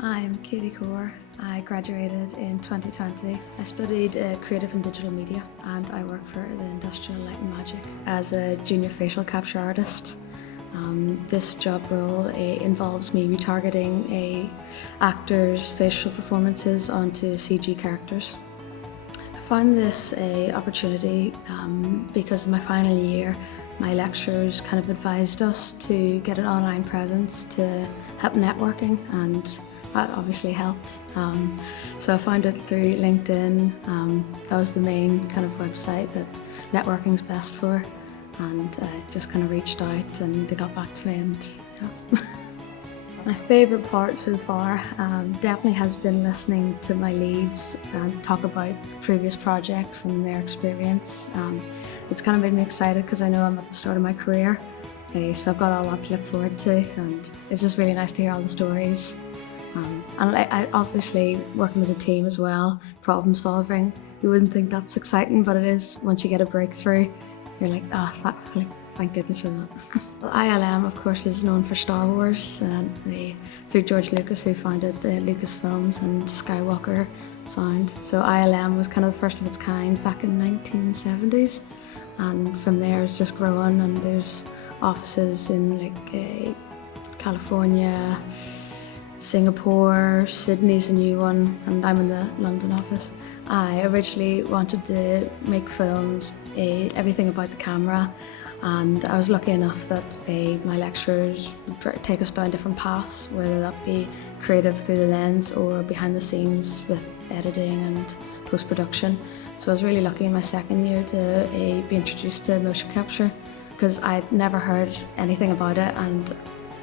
I'm Katie Corr. I graduated in 2020. I studied creative and digital media and I work for the Industrial Light and Magic as a junior facial capture artist. This job role involves me retargeting actors' facial performances onto CG characters. I found this an opportunity because in my final year my lecturers kind of advised us to get an online presence to help networking, and that obviously helped. So I found it through LinkedIn. That was the main kind of website that networking's best for, and I just kind of reached out and they got back to me, and yeah. My favourite part so far definitely has been listening to my leads and talk about previous projects and their experience. It's kind of made me excited because I know I'm at the start of my career, so I've got a lot to look forward to, and it's just really nice to hear all the stories. And obviously working as a team as well, problem solving, you wouldn't think that's exciting, but it is. Once you get a breakthrough, you're like, thank goodness for that. Well, ILM, of course, is known for Star Wars, through George Lucas, who founded the Lucasfilms and Skywalker Sound. So ILM was kind of the first of its kind back in the 1970s, and from there it's just grown, and there's offices in California, Singapore, Sydney's a new one, and I'm in the London office. I originally wanted to make films, everything about the camera, and I was lucky enough that my lecturers would take us down different paths, whether that be creative through the lens or behind the scenes with editing and post-production. So I was really lucky in my second year to be introduced to motion capture, because I'd never heard anything about it, and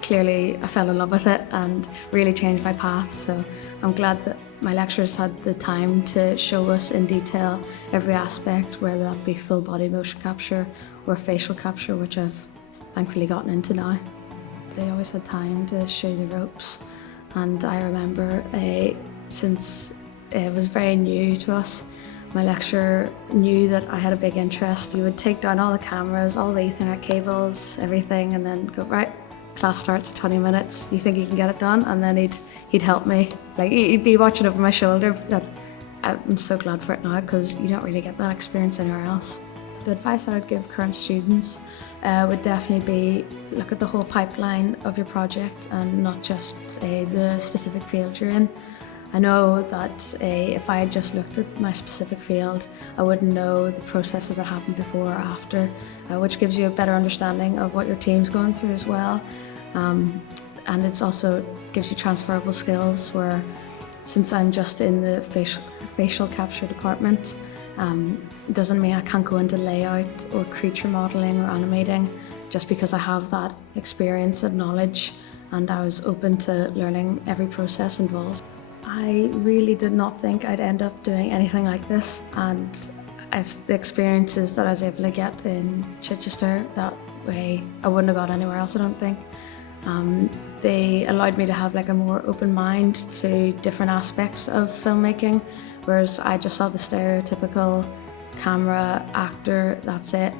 clearly I fell in love with it and really changed my path. So I'm glad that my lecturers had the time to show us in detail every aspect, whether that be full body motion capture or facial capture, which I've thankfully gotten into now. They always had time to show you the ropes, and I remember since it was very new to us, my lecturer knew that I had a big interest. He would take down all the cameras, all the Ethernet cables, everything, and then go, right, class starts in 20 minutes, you think you can get it done? And then he'd help me. Like, he'd be watching over my shoulder. But I'm so glad for it now, because you don't really get that experience anywhere else. The advice I would give current students would definitely be, look at the whole pipeline of your project and not just the specific field you're in. I know that if I had just looked at my specific field, I wouldn't know the processes that happen before or after, which gives you a better understanding of what your team's going through as well. And it's also gives you transferable skills, where since I'm just in the facial capture department, doesn't mean I can't go into layout or creature modelling or animating, just because I have that experience and knowledge, and I was open to learning every process involved. I really did not think I'd end up doing anything like this, and it's the experiences that I was able to get in Chichester, that way I wouldn't have got anywhere else, I don't think. They allowed me to have a more open mind to different aspects of filmmaking, whereas I just saw the stereotypical camera, actor, that's it.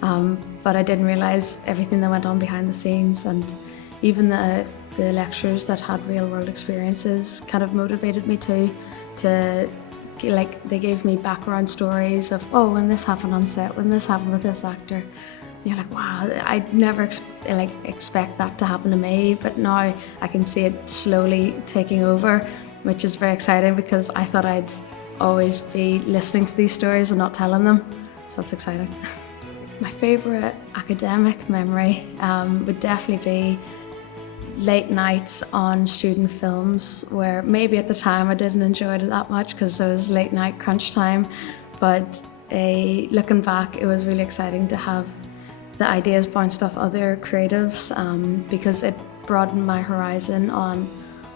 But I didn't realise everything that went on behind the scenes, and even the lecturers that had real world experiences kind of motivated me to they gave me background stories of, oh, when this happened on set, when this happened with this actor. And you're like, wow, I'd never expect that to happen to me, but now I can see it slowly taking over, which is very exciting, because I thought I'd always be listening to these stories and not telling them, so that's exciting. My favourite academic memory would definitely be late nights on student films, where maybe at the time I didn't enjoy it that much because it was late night crunch time, but looking back, it was really exciting to have the ideas bounced off other creatives, because it broadened my horizon on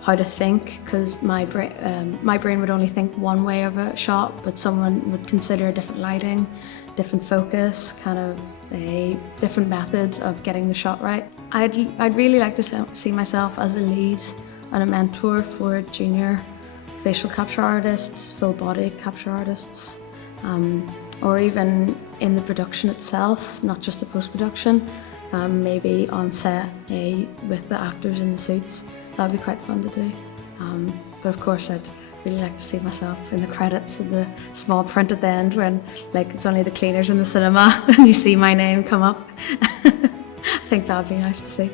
how to think, because my brain would only think one way of a shot, but someone would consider a different lighting, different focus, kind of a different method of getting the shot right. I'd really like to see myself as a lead and a mentor for junior facial capture artists, full body capture artists, or even in the production itself, not just the post-production, maybe on set with the actors in the suits. That would be quite fun to do. But of course I'd really like to see myself in the credits and the small print at the end when like it's only the cleaners in the cinema and you see my name come up. I think that'd be nice to see.